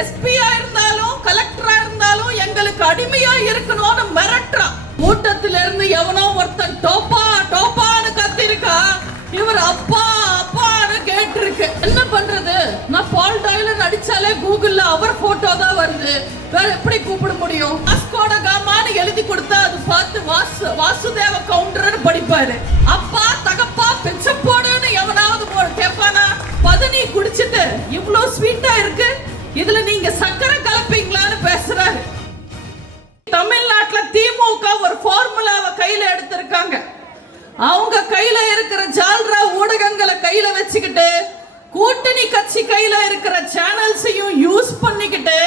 எஸ்பியா இருந்தாலும் கலெக்டரா இருந்தாலும் எங்களுக்கு அடிமையா இருக்கணும்னு மிரட்டுறான். கூட்டத்தில இருந்து எவனோ ஒருத்தன் டோப்பா டோப்பான்னு கத்திருக்கா. இவர் அப்பா அப்பான்னு கேட்டிருக்கு. என்ன பண்றது? நான் பால் டாய்லர் அடிச்சாலே கூகுள்ல அவர் போட்டோ தான் வருது. வேற எப்படி கூப்பிட முடியும்? வாஸ்கோட காமான்னு எழுதி கொடுத்தா அது பார்த்து வாசுதேவ கவுண்டர்னு படிப்பாரு. அப்பா தகப்பா பிச்சை போடுன்னு எவனாவது கேட்பானா? பதனி குடிச்சிட்டு இவ்ளோ ஸ்வீட்டா இருக்கு, இதுல நீங்க சக்கரை கலப்பீங்களான்னு பேசுறாரு. தமிழ்நாட்டுல திமுக ஒரு ஃபார்முலாவை கையில எடுத்திருக்காங்க. அவங்க கையில இருக்கிற ஜால்ரா ஊடகங்களை கையில வச்சுக்கிட்டு கூட்டணி கட்சி கையில இருக்கிற சேனல்ஸையும் யூஸ் பண்ணிக்கிட்டு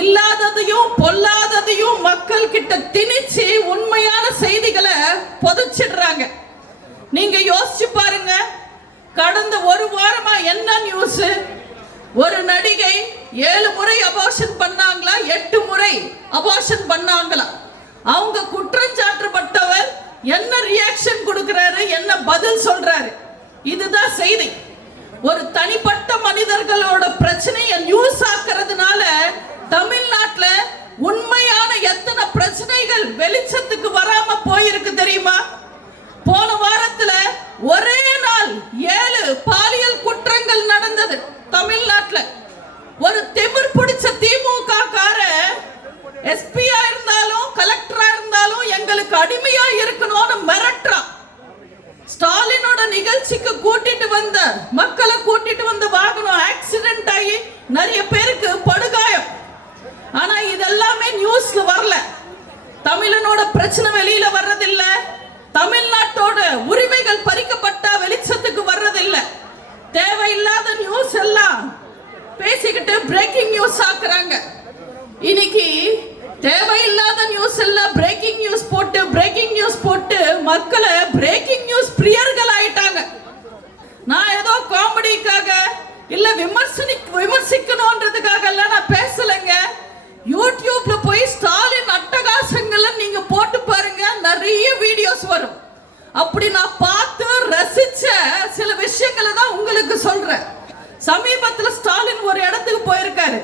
இல்லாததையும் பொல்லாததையும் மக்கள் கிட்ட திணிச்சு உண்மையான செய்திகளை புதைச்சிடுறாங்க. நீங்க யோசிச்சு பாருங்க, கடந்த ஒரு வாரமா என்ன நியூஸ்? ஒரு நடிகை 7 முறை அபார்ஷன் பண்ணாங்களா, 8 முறை அபார்ஷன் பண்ணாங்களா? அவங்க குற்றம் சாட்டப்பட்டவர் என்ன ரியாக்ஷன் கொடுக்கிறாரு, என்ன பதில் சொல்றாரு? இதுதான் செய்தி. ஒரு தனிப்பட்ட மனிதர்களோட பிரச்சனையை நியூஸ் ஆக்குறதுனால தமிழ்நாட்டுல உண்மையான எத்தனை பிரச்சனைகள் வெளிச்சத்துக்கு வராம போயிருக்கு தெரியுமா? போன வாரத்துல ஒரே நாள் 7 பாலியல் குற்றங்கள் நடந்தது தமிழ்நாட்டுல. ஒரு திமிர் பிடிச்ச திமுக கார எஸ்பியா இருந்தாலும் கலெக்டரா இருந்தாலும் எங்களுக்கு அடிமையா இருக்கணும்னு மிரட்டுறான். ஸ்டாலினோட நிகழ்ச்சிக்கு கூட்டிட்டு வந்த மக்களை கூட்டிட்டு வந்த வாகனம் ஆக்சிடென்ட் ஆகி நிறைய பேருக்கு படுகாயம். ஆனா இதெல்லாமே நியூஸ்ல வரல. தமிழனோட பிரச்சனை வெளியில வர்றதில்ல. தமிழ்நாட்டோட உரிமைகள் பறிக்கப்பட்டா வெளிச்சத்துக்கு வர்றதில்ல. தேவையில்லாத நியூஸ் எல்லாம் பேசிக்கிட்டு பிரேக்கிங் நியூஸ் ஆக்குறாங்க. இன்னைக்கு தேவையில்லாத நியூஸ் எல்லாம் பிரேக்கிங் நியூஸ் போட்டு மக்களை பிரேக்கிங் நியூஸ் பிரியர்கள் ஆயிட்டாங்க. நான் ஏதோ காமெடிக்காக இல்ல விமர்சிக்கணும்ன்றதுக்காக எல்லாம் நான் பேசலைங்க. யூடியூப்ல போய் ஸ்டாலின் அட்டகாசங்களை நீங்க போட்டு பாருங்க, நிறைய வீடியோஸ் வரும். அப்படி நான் பார்த்து ரசிச்ச சில விஷயங்களை தான் உங்களுக்கு சொல்றேன். சமீபத்துல ஸ்டாலின் ஒரு இடத்துக்கு போயிருக்காரு.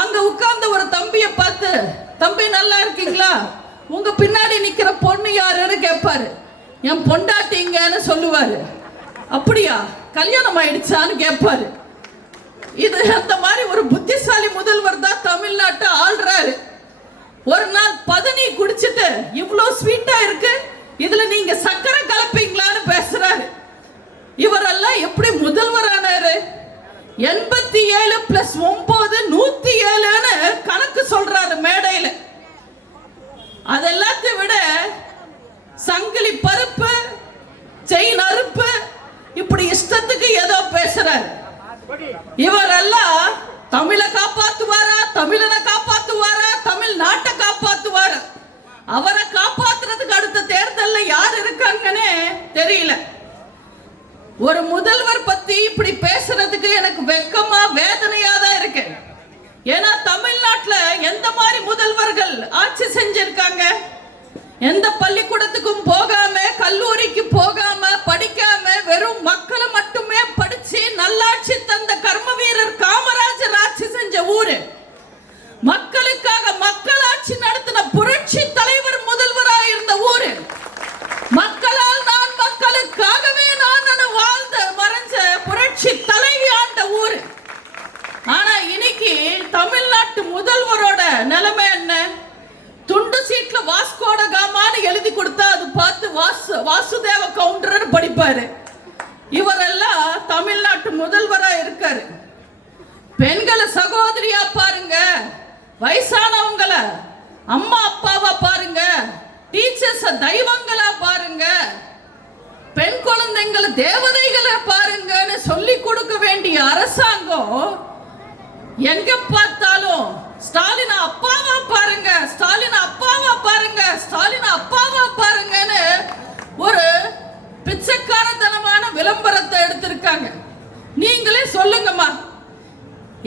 அங்க உட்கார்ந்த ஒரு தம்பிய பார்த்து, தம்பி நல்லா இருக்கீங்களா, உங்க பின்னாடி நிக்கிற பொண்ணு யாருன்னு கேட்பாரு. என் பொண்டாட்டிங்கன்னு சொல்லுவாரு. அப்படியா, கல்யாணம் ஆயிடுச்சான்னு கேட்பாரு. இது அந்த மாதிரி ஒரு புத்திசாலி முதல்வர் தான் தமிழ்நாட்டை ஆள்றாரு. ஒரு நாள் பதனி குடிச்சிட்டு இவ்ளோ ஸ்வீட்டா இருக்கு, இதுல நீங்க சக்கரை கலப்பீங்களான்னு பேசுறாரு. இவரெல்லாம் எப்படி முதல்வர் ஆனாரு? 87 + 9 107ன்னு கணக்கு சொல்றாரு மேடையில. அதெல்லாத்தை விட சங்கிலி பருப்பு, செயின் அறுப்பு, இப்படி இஷ்டத்துக்கு ஏதோ பேசுறாரு. இவரெல்லாம் தமிழை காப்பாத்துவாரா, தமிழனை காப்பாத்துவாரா, தமிழ்நாட்டை காப்பாத்துவாரா? அவரை காப்பாத்துறதுக்கு அடுத்த தேர்தல்ல யார் இருக்காங்கன்னு தெரியல. ஒரு முதல்வர் பத்தி இப்படி பேசுறதுக்கு எனக்கு வெக்கமா வேதனையா தான் இருக்கு. ஏன்னா தமிழ்நாட்டுல எந்த மாதிரி முதல்வர்கள் ஆட்சி செஞ்சிருக்காங்க? எந்த பள்ளிக்கூடத்துக்கும் போகாம, கல்லூரிக்கு போகாம, படிக்காம வெறும் மக்களை மட்டுமே படிச்சு நல்லாட்சி தந்த கர்ம வீரர் காமராஜர் ஆட்சி செஞ்ச ஊரு. மக்களுக்காக மக்களாட்சி நடத்தின புரட்சி தலைவர் முதல்வராக இருந்த ஊரு. மக்களால் நான், மக்களுக்காகவே நான் வாழ்ந்த மறைஞ்ச புரட்சி தலைவி ஆண்ட ஊரு. ஆனா இன்னைக்கு தமிழ்நாட்டு முதல்வரோட நிலைமை என்ன? துண்டு சீட்ல வாஸ்கோட காமான்னு எழுதி கொடுத்தா அது பார்த்து வாசுதேவ கவுண்டர்னு படிப்பாரு. இவரெல்லாம் தமிழ்நாட்டு முதல்வரா இருக்காரு. பெண்களை சகோதரியா பாருங்க, வயசானவங்கள அம்மா அப்பாவா பாருங்க, டீச்சர்ஸ் தெய்வங்களா பாருங்க, பெண் குழந்தைங்களை தேவதைகளை பாருங்கன்னு சொல்லி கொடுக்க வேண்டிய அரசாங்கம் எங்க பார்த்தாலும் ஸ்டாலின் அப்பாவா பாருங்க, ஸ்டாலின் அப்பாவா பாருங்க, ஸ்டாலின் அப்பாவா பாருங்கன்னு ஒரு பிச்சைக்காரத்தனமான விளம்பரத்தை எடுத்திருக்காங்க. நீங்களே சொல்லுங்கம்மா,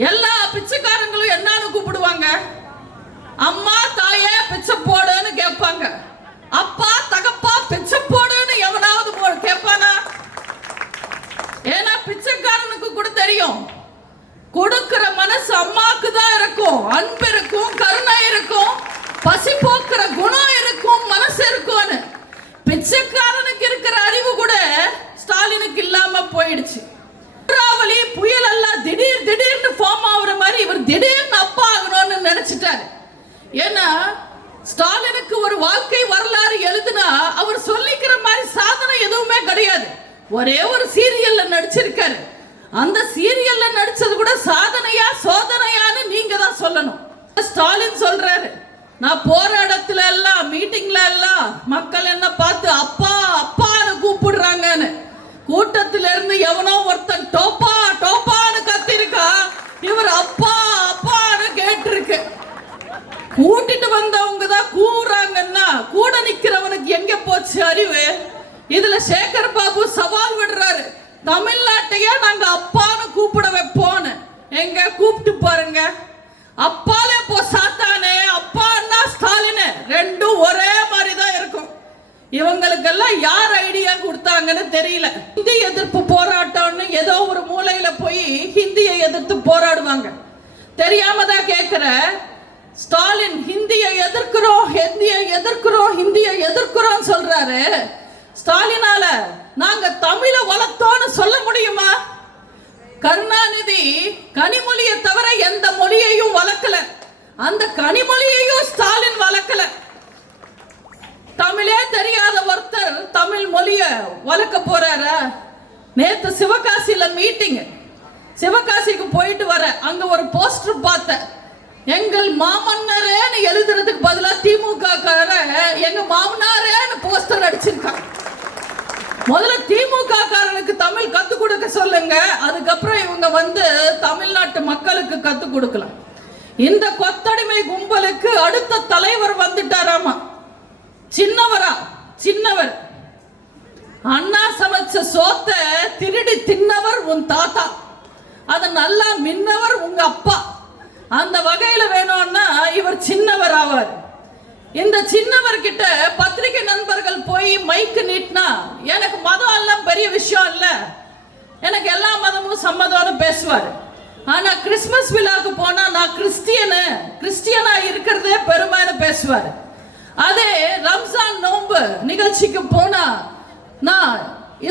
எல்லா பிச்சைக்காரங்களும் என்னன்னு கூப்பிடுவாங்க? அம்மா தாயே பிச்சை போடுன்னு கேட்பாங்க. அப்பா தகப்பா பிச்சை போடுன்னு எவனாவது கேட்பானா? ஏன்னா பிச்சைக்காரனுக்கு கூட தெரியும், கொடுக்கிற மனசு அம்மாக்கு தான் பசி போக்குற குணம் இருக்கும், மனசு இருக்கும்னு. பிச்சைக்காரனுக்கு இருக்கிற அறிவு கூட ஸ்டாலினுக்கு இல்லாம போயிடுச்சு. சூறாவளி புயல் எல்லாம் திடீர்னு ஃபார்ம் ஆகுற மாதிரி இவர் திடீர்னு அப்பா ஆகணும்னு நினைச்சிட்டாரு. ஏன்னா ஸ்டாலினுக்கு ஒரு வாழ்க்கை வரலாறு எழுதுனா அவர் சொல்லிக்கிற மாதிரி சாதனை எதுவுமே கிடையாது. ஒரே ஒரு சீரியல்ல நடிச்சிருக்காரு. அந்த சீரியல்ல நடிச்சது கூட சாதனையா சோதனையான்னு நீங்க தான் சொல்லணும். ஸ்டாலின் சொல்றாரு, நான் போற இடத்துல எல்லாம் மீட்டிங்ல எல்லாம் மக்கள் என்ன பார்த்து அப்பா அப்பான்னு கூப்பிடுறாங்கன்னு. கூட்டத்தில இருந்து எவனோ ஒருத்தன் டோப்பா டோப்பான்னு கத்திருக்கா, இவர் அப்பா அப்பான்னு கேட்டிருக்கு. கூட்டிட்டு வந்தவங்க தான் கூறாங்கன்னா கூட நிக்கிறவனுக்கு எங்க போச்சு அறிவு? இதுல சேகர் பாபு சவால் விடுறாரு, தமிழ்நாட்டையே நாங்க அப்பான்னு கூப்பிட வைப்போன்னு. எங்க கூப்பிட்டு பாருங்க. அப்பாலே போ சாத்தானே, அப்பா அண்ணா ஸ்டாலின் ரெண்டும் ஒரே மாதிரி தான் இருக்கும். இவங்களுக்கெல்லாம் யார் ஐடியா கொடுத்தாங்கன்னு தெரியல. ஹிந்தி எதிர்ப்பு போராட்டம்னு ஏதோ ஒரு மூலையில போய் ஹிந்தியை எதிர்த்து போராடுவாங்க. தெரியாம தான் கேட்கிற. ஸ்டாலின் ஹிந்தியை எதிர்க்கிறோம், ஹிந்தியை எதிர்க்கிறோம், ஹிந்தியை எதிர்க்கிறோம் சொல்றாரு. ஸ்டாலினால நாங்க தமிழை வளர்த்தோன்னு சொல்ல முடியுமா? கருணாநிதி கனிமொழியை தவிர எந்த மொழியையும் வளர்க்கல. அந்த கனிமொழியையும் ஸ்டாலின் வளர்க்கல. தமிழே தெரியாத ஒருத்தர் தமிழ் மொழிய வளர்க்க போறாரு. நேத்து சிவகாசியில மீட்டிங், சிவகாசிக்கு போயிட்டு வர அங்க ஒரு போஸ்டர் பார்த்தேன். எங்கள் மாமன்னரேன்னு எழுதுறதுக்கு பதிலா திமுக எங்க மாமனாரேன்னு போஸ்டர் அடிச்சிருக்காங்க. முதல்ல திமுக காரனுக்கு தமிழ் கத்து கொடுக்க சொல்லுங்க, அதுக்கப்புறம் இவங்க தமிழ்நாட்டு மக்களுக்கு கத்து கொடுக்கலாம். இந்த கொத்தடிமை கும்பலுக்கு அடுத்த தலைவர் வந்துட்டாராமா. சின்னவர் அண்ணா சமைச்ச சோத்த திருடி தின்னவர் உன் தாத்தா, அத நல்லா மின்னவர் உங்க அப்பா. அந்த வகையில வேணும்னா இவர் சின்னவர் ஆவார். இந்த சின்னவர் கிட்ட பத்திரிகை நண்பர்கள் போய் மைக்கு நீட்டினா, எனக்கு மதம் எல்லாம் பெரிய விஷயம் இல்ல, எனக்கு எல்லா மதமும் சம்மதம்னு பேசுவார். ஆனா கிறிஸ்துமஸ் விழாக்கு போனா நான் கிறிஸ்டியனா இருக்கிறதே பெருமைன்னு பேசுவார். அதே ரம்ஜான் நோன்பு நிகழ்ச்சிக்கு போனா நான்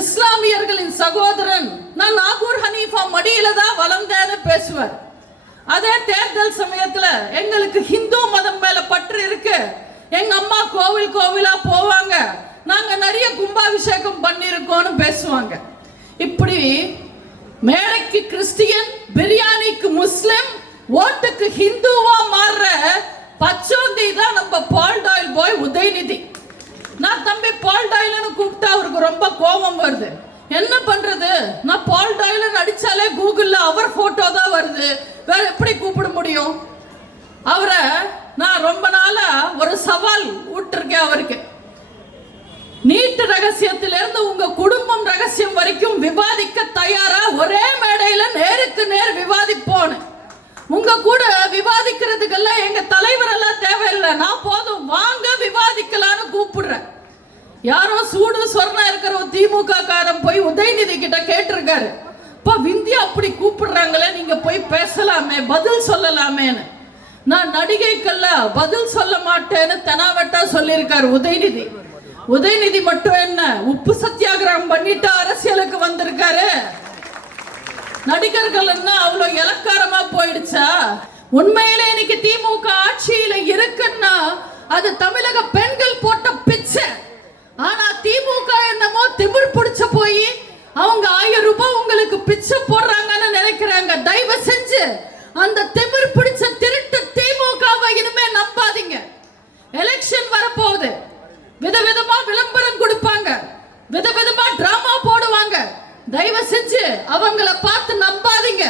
இஸ்லாமியர்களின் சகோதரன், நான் நாகூர் ஹனீஃபா மடியில தான் வளர்ந்தேன்னு பேசுவார். அதே தேர்தல் சமயத்துல எங்களுக்கு ஹிந்து மதம் மேல பற்று இருக்கு, எங்க அம்மா கோவிலா போவாங்க, நாங்க நிறைய கும்பாபிஷேகம் பண்ணிருக்கோம்னு பேசுவாங்க. இப்படி மேடைக்கு கிறிஸ்டியன், பிரியாணிக்கு முஸ்லிம், ஓட்டுக்கு ஹிந்துவா மாறுற பச்சோந்தி தான் நம்ம பால் டாயில் பாய் உதயநிதி. நான் தம்பி பால் டாயில்னு கூப்பிட்டா அவருக்கு ரொம்ப கோபம் வருது. என்ன பண்றது? நான் பால் டாயில் அடிச்சாலே கூகுள்ல அவர் போட்டோ தான் வருது, வேற எப்படி கூப்பிட முடியும்? அவரை நான் ரொம்ப நாளா ஒரு சவால் விட்டுருக்கேன் அவருக்கு. நீட்டு ரகசியத்திலிருந்து உங்க குடும்பம் ரகசியம் வரைக்கும் விவாதிக்க தயாரா ஒரே மேடையில நேருக்கு நேர் விவாதிப்போன்னு. உங்க கூட விவாதிக்கிறதுக்கெல்லாம் எங்க தலைவர் எல்லாம் தேவையில்லை, நான் போதும் வாங்க விவாதிக்கலான்னு கூப்பிடுறேன். யாரோ சூடு சொர்ணா இருக்கிற திமுக காரன் போய் உதயநிதி கிட்ட கேட்டிருக்காரு, இப்ப விந்தியா அப்படி கூப்பிடுறாங்களே, நீங்க போய் பேசலாமே, பதில் சொல்லலாமேன்னு. நான் நடிகைக்கெல்லாம் பதில் சொல்ல மாட்டேன்னு தெனாவட்டா சொல்லியிருக்காரு உதயநிதி. உதயநிதி மட்டும் என்ன உப்பு சத்தியாகிரகம் பண்ணிட்டு அரசியலுக்கு வந்திருக்காரு? நடிகர்கள் என்ன அவ்வளவு இலக்காரமா போயிடுச்சா? உண்மையிலே இன்னைக்கு திமுக ஆட்சியில இருக்குன்னா அது தமிழக பெண்கள் போட்ட பிச்சை. ஆனா திமுக என்னமோ திமிர் பிடிச்ச போய் அவங்க 1000 ரூபாய் உங்களுக்கு பிச்சை போடுறாங்கன்னு நினைக்கிறாங்க. தயவு செஞ்சு அந்த திமிர் பிடிச்ச திருட்டு திமுகவை இனிமே நம்பாதீங்க. எலெக்ஷன் வரப்போகுது, விதவிதமா விளம்பரம் கொடுப்பாங்க, விதவிதமா டிராமா போடுவாங்க. தயவு செஞ்சு அவங்கள பார்த்து நம்பாதீங்க.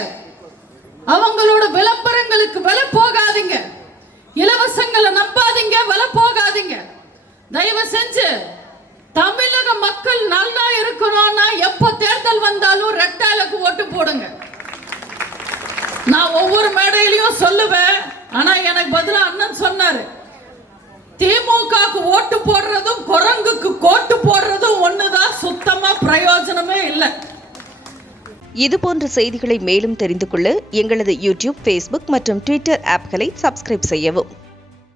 அவங்களோட விளம்பரங்களுக்கு விலை போகாதீங்க. இலவசங்களை நம்பாதீங்க, விலை போகாதீங்க. தயவு செஞ்சு தமிழக மக்கள் நல்லா இருக்கணும்னா எப்ப தேர்தல் வந்தாலும் ரெட்டாலுக்கு ஓட்டு போடுங்க. நான் ஒவ்வொரு மேடையிலையும் சொல்லுவேன். ஆனா எனக்கு பதிலா அண்ணன் சொன்னாரு, திமுகக்கு ஓட்டு போடுறதும் குரங்குக்கு கோட்டு போடுறதும் ஒண்ணுதான், சுத்தமா பிரயோஜனமே இல்லை. இது போன்ற செய்திகளை மேலும் தெரிந்து கொள்ள எங்களது யூடியூப், ஃபேஸ்புக் மற்றும் ட்விட்டர் ஆப்களை சப்ஸ்கிரைப் செய்யவும்.